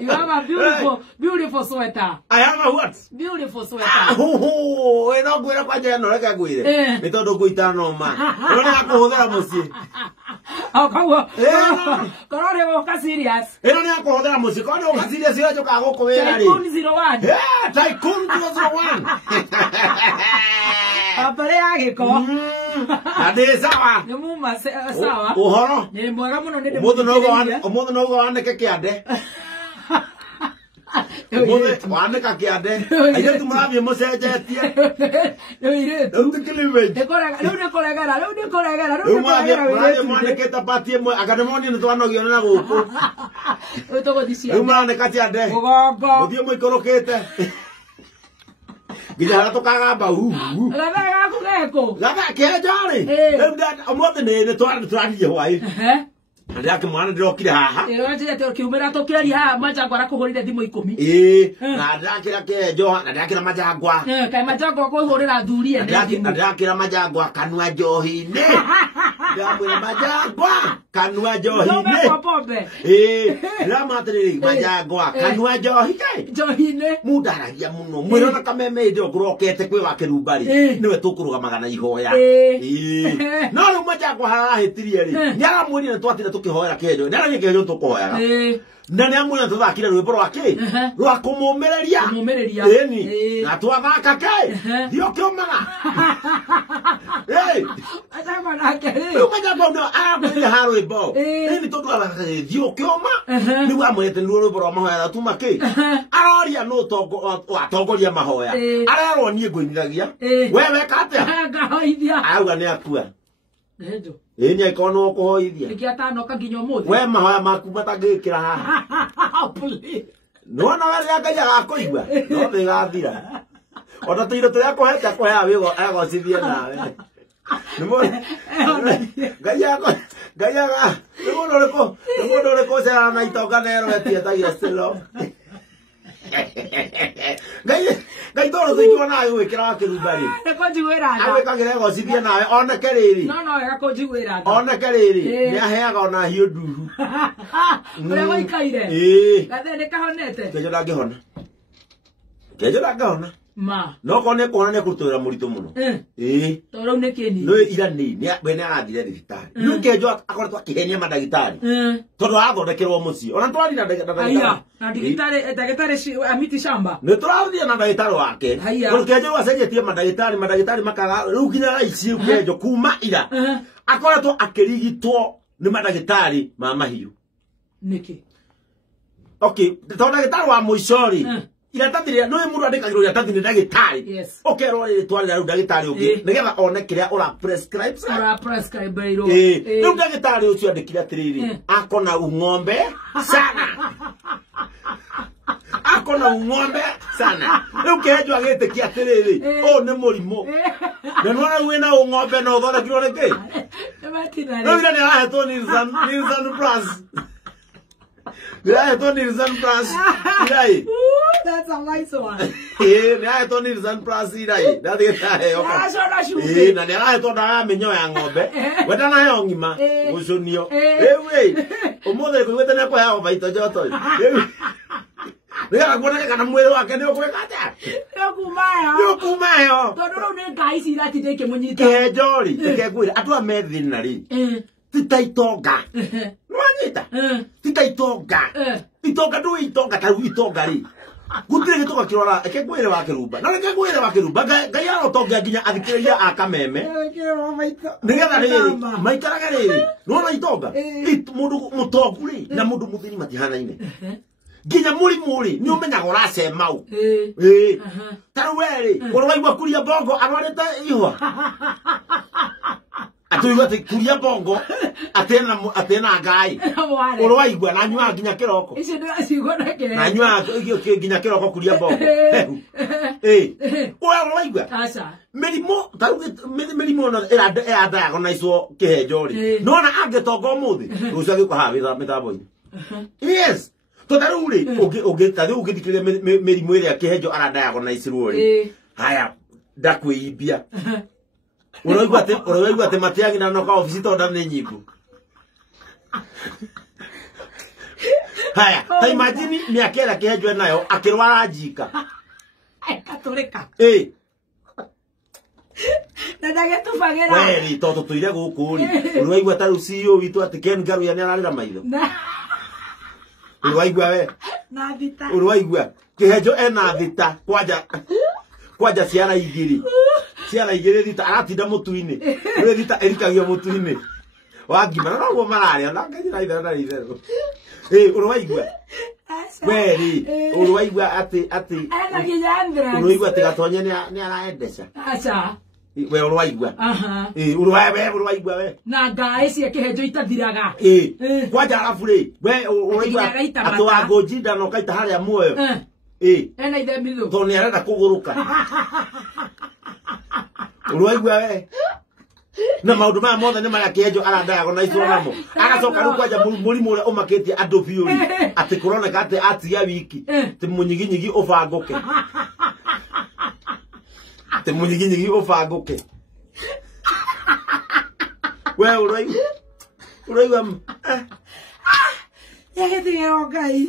You have a beautiful sweater. I have a what? Beautiful sweater. Oh, eno gwira kwa jeno reka gwire. Mitondo gwita no ma. Ona akuhuthira muci. Akawo. Korore woka serious. Eno ni akuhuthira muci. Korore woka serious ira joka guku wira ri. Tycoon 01. Yeah, Tycoon 01. Apare agiko. Ade sawa. Ni muma sawa. Uhoro. Ni mwega muno ndi. Umuthi no wanike kiande. Umuthi wanike kiande. Ayo tumravie mucenjetie. Yo ire. Ndukiliwe. Ndekoregera. Umravie mwanike tapati mwe akademoni ntwanogio na guku. Utogo disia. Umranike kiande. Mugongo. Muthie muikorokete. Gila to kagamba hu. Gaga kugeko. Gaga kejari. Umuthi ni twari hwai. Ndake mwana ndokire haha. Wacha ate kiumera tokiri haha Majangwa arakuhurire thimu 10. Na ndakira kejo, na ndakira Majangwa. Kai Majangwa akuhurira thuri ende. Ndakira Majangwa kanua njohi-ini. Ndamwira Majangwa kanua njohi-ini. Ndamatiriri Majangwa kanua njohi kai. Njohi-ini. Mundaragia muno. Mwira na kameme ndio kurokete kwi wa kirumbari. Niwe tukurugamaga na ihoya. No ru Majangwa harahitirie ri. Ndiaramwirire twatire tukihoera kejo. Ndaragia kejo tukohoera. Na nä amwä tå thakire rwä mbo rwake rwa kå må mä reria ĩni na twathaka ke thiå kä å maga rä u Majangwa nä aramwä ha rwä mbo ĩni tondå thiå kä å ma nä guo amwä te nä rwä mbo rwa mahoya tuma kä aroria nå atongoria mahoya arerwo niä ngå inithagia we weka atä auga nä akua ĩni aikoo no kå hoithia we mahoya maku matangĩkĩra haha nona we rĩa Ngai agakũigua no thĩ gathira ona tũindo tũrĩa akũhete akũheaga agocithie nawe Ngai aga nĩ mũndũ ũrĩkũ ũcerana na itonga neroetie tagia stilo Ngai tondũ tũingĩwa nawe gwĩkĩra wa kĩrumbari agwĩkagĩra egocithie nawe oneke rĩrĩ oneke rĩrĩ nĩ aheaga ona hiũ nduhu Kejo ndangĩhona no korwo nĩ kũhona nĩ kũrutĩra mũritũ mũno no ira we nĩ arathire thibitarĩ rĩu Kejo akoretwo akĩhenia mandagĩtarĩ tondũ athondekerwo mũciĩ ona twari na ndagĩtarĩ Amiti Shamba nĩ tũrathire na ndagĩtarĩ wake tondũ Kejo acenjetie mandagĩtarĩ makaga rĩu nginya thaa ici Kejo kuma ira akoretwo akĩrigitwo nĩ mandagĩtarĩ ma mahiũ nĩkĩ tondũ ndagĩtarĩ wa mũico-rĩ iratathi rĩa nĩ mũndũ andĩkagĩrwo iratathi nĩ ndagĩtarĩ ũkerwo rĩrĩ twarĩra rĩu ndagĩtarĩ ũngĩ nĩgetha one kĩrĩa ũraprescribe rĩu ndagĩtarĩ ũcio andĩkire atĩrĩrĩ akona ng'ombe sana rĩu Kejo agĩtĩkia atĩrĩrĩ ũũ nĩ mũrimũ na nĩwona rĩu wĩna ng'ombe na ũthondekirwo nĩ kĩ rĩu ira nĩ arahetwo Nissan Plus irai that's a nice one nĩ arahetwo Nissan Plus irai ndathĩte aheo na nĩ arahetwo ndawa ya mĩnyoo ya ng'ombe we ndanaheo ng'ima gũcũnio rĩu ũmũthĩ kũiguĩte nĩ ekũheagwo maito njoto rĩu nĩgetha kuoneke kana mwĩrĩ wake nĩ ũkwĩka atĩa nĩ ũkumayo tondũ rĩu nĩ ngai ciratinde ikĩmũnyita Kejo-rĩ reke ngwĩre andũ a me thĩna-rĩ ti ta itonga nĩwanyita ti ta itonga ndũĩ itonga ta rĩu itonga-rĩ gũtirĩ gĩtonga kĩrora reke ngwĩre wa kĩrumba na reke ngwĩre wa kĩrumba Ngai arotongia nginya athikĩrĩria a kameme nĩgetha rĩrĩ maikarage rĩrĩ nĩwona itonga mũndũ mũtongu-rĩ na mũndũ mũthĩni matihanaine nginya mũrimũ-rĩ nĩ ũmenyaga ũracema ũ ta rĩu we-rĩ ũrwaigua Kuria Bongo arwarĩte ihwa atũigua atĩ Kuria Bongo atena Ngai ũrwaigua na anyuaga nginya kĩroko na anyuaga nginya kĩroko Kuria Bongo ũrwaigua mĩrimũ ta rĩu mĩrimũ ĩno ĩradiagonizwo Kĩhenjo-rĩ nona angĩtonga ũmũthĩ rũciũ agĩũka haha mĩtambo-inĩ yes tondũ rĩu-rĩ ta rĩu ũngĩthikĩrĩria mĩrimũ ĩrĩa Kĩhenjo aradiagonizirwo-rĩ haya ndakwĩimbia ũraigua atĩ matiagĩra no ka ofici tondũ nĩ nyingũ Haya, ta imagine miakera kihejo nayo akirwara njika. Katoreka. Nadaga tubagera. Weri toto tuire guku ri. Urwaigwa ta rucio witu ati Ken Garu ya ararira maitho. Urwaigwa we. Na thita. Urwaigwa kihejo ena thita kwaja ciana igiri. Ciana igiri thita aratinda mutu-ini. Uri thita erikagio mutu-ini. Wangima no go mararia na ngajira ithera na ithera. Urwaigwa. Weri urwaigwa ati ana kijandra. Urwaigwa ati gatonye ni araendesha. Acha. We urwaigwa. Urwaigwa we. Na ngai cia kihejo itathiraga. Kwaja arafu ri. We urwaigwa atwa ngojinda no kaita haria muoyo. Ena ithemithũ. To ni arenda kuguruka. Urwaigwa we. Na maundu maya mothe ni maria kihejo arandaga na icwa namo. Agacoka ru kwaja murimu uria umakitie andu biuri. Ati kuroneka ati atia wiki. Ti munyiginyigi ubanguke. Te munyiginyigi ubanguke. We urwaigwa Yagethigero Ngai.